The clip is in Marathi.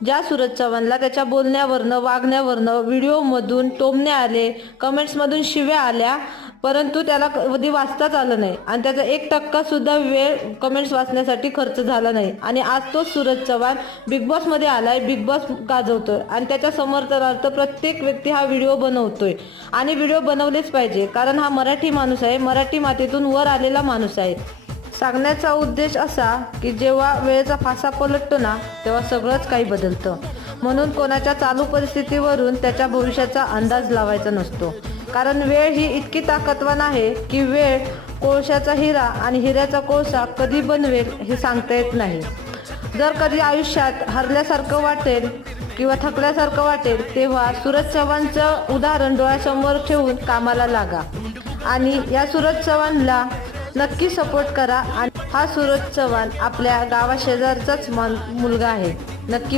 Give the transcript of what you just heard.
ज्या सूरज चव्हाणला त्याच्या बोलण्यावरनं, वागण्यावरनं, व्हिडिओमधून टोमणे आले, कमेंट्समधून शिव्या आल्या, परंतु त्याला कधी वाचताच आलं नाही आणि त्याचा 1% सुद्धा वेळ कमेंट्स वाचण्यासाठी खर्च झाला नाही. आणि आज तो सूरज चव्हाण बिग बॉसमध्ये आलाय, बिग बॉस गाजवतोय आणि त्याच्या समर्थनार्थ प्रत्येक व्यक्ती हा व्हिडिओ बनवतोय. आणि व्हिडिओ बनवलेच पाहिजे, कारण हा मराठी माणूस आहे, मराठी मातीतून वर आलेला माणूस आहे. सांगण्याचा उद्देश असा की जेव्हा वेळेचा फासा पलटतो ना, तेव्हा सगळंच काही बदलतं. म्हणून कोणाच्या चालू परिस्थितीवरून त्याच्या भविष्याचा अंदाज लावायचा नसतो, कारण वेळ ही इतकी ताकदवान आहे की वेळ कोळशाचा हिरा आणि हिऱ्याचा कोळसा कधी बनवेल हे सांगता येत नाही. जर कधी आयुष्यात हरल्यासारखं वाटेल किंवा थकल्यासारखं वाटेल, तेव्हा सूरज चव्हाणचं उदाहरण डोळ्यासमोर ठेवून कामाला लागा आणि या सूरज चव्हाणला नक्की सपोर्ट करा. आणि हा सूरज चव्हाण आपल्या गावाशेजारचाच मुलगा आहे. नक्की